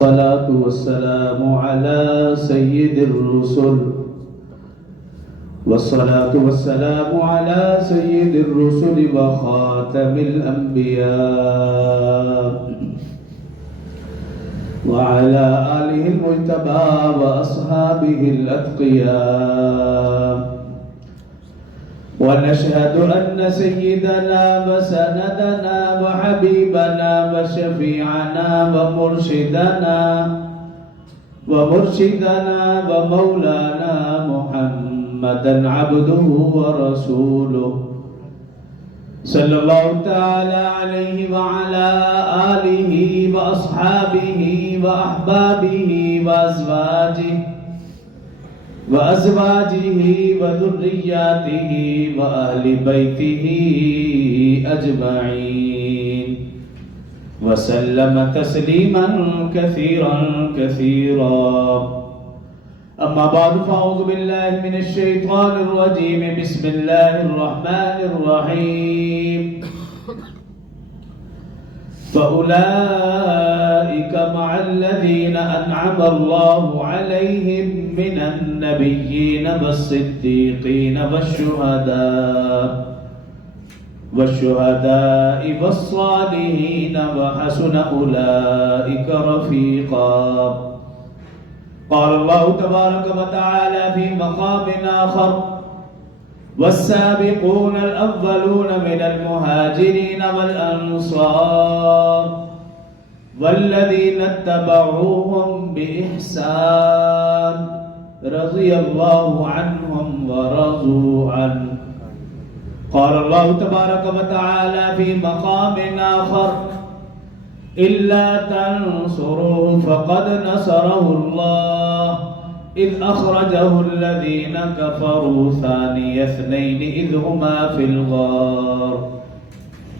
الصلاة والسلام على سيد الرسل والصلاة والسلام على سيد الرسل وخاتم الأنبياء وعلى آله المجتبى وأصحابه الأتقياء ونشهد أن سيدنا وسندنا وحبيبنا وشفيعنا ومرشدنا ومولانا محمدا عبده ورسوله صلى الله تعالى عليه وعلى آله وأصحابه وأحبابه وأزواجه وذرياته وأهل بيته أجمعين وسلم تسليما كثيرا أما بعد فأعوذ بالله من الشيطان الرجيم بسم الله الرحمن الرحيم فأولئك مع الذين أنعم الله عليهم من النبيين والصديقين والشهداء والصالحين وحسن أولئك رفيقا. قال الله تبارك وتعالى في مقام آخر والسابقون الأولون من المهاجرين والأنصار والذين اتبعوهم بإحسان رضي الله عنهم ورضوا عنه. قال الله تبارك وتعالى في مقام آخر إلا تنصروه فقد نصره الله إذ أخرجه الذين كفروا ثاني اثنين إذ هما في الغار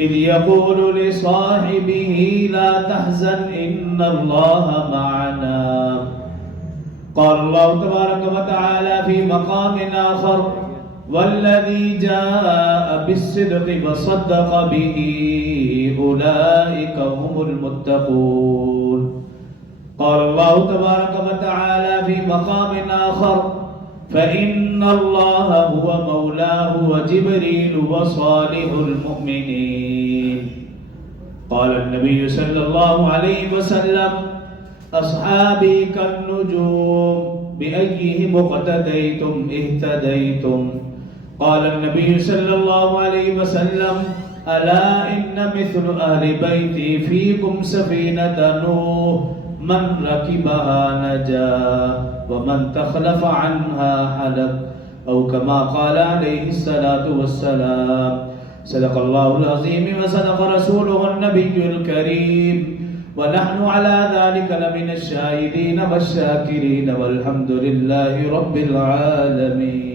إذ يقول لصاحبه لا تحزن إن الله معنا. قال الله تبارك وتعالى في مقام آخر والذي جاء بالصدق وصدق به أولئك هم المتقون. قال الله تبارك وتعالى في مقام آخر فإن الله هو مولاه وجبريل وصالح المؤمنين. قال النبي صلى الله عليه وسلم أصحابي كالنجوم بأيهم اقتديتم اهتديتم. قال النبي صلى الله عليه وسلم ألا إن مثل أهل بيتي فيكم سفينة نوح من ركبها نجا ومن تخلف عنها حلب أو كما قال عليه الصلاة والسلام. صدق الله العظيم وصدق رسوله النبي الكريم ونحن على ذلك لمن الشاهدين والشاكرين والحمد لله رب العالمين.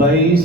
22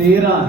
13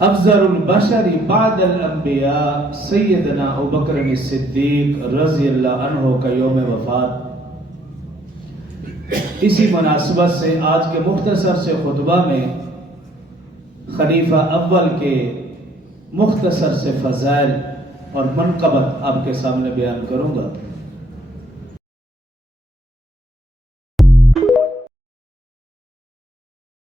افضل البشر بعد الانبیاء سیدنا ابوبکر صدیق رضی اللہ عنہ کا یوم وفات۔ اسی مناسبت سے آج کے مختصر سے خطبہ میں خلیفہ اول کے مختصر سے فضائل اور منقبت آپ کے سامنے بیان کروں گا۔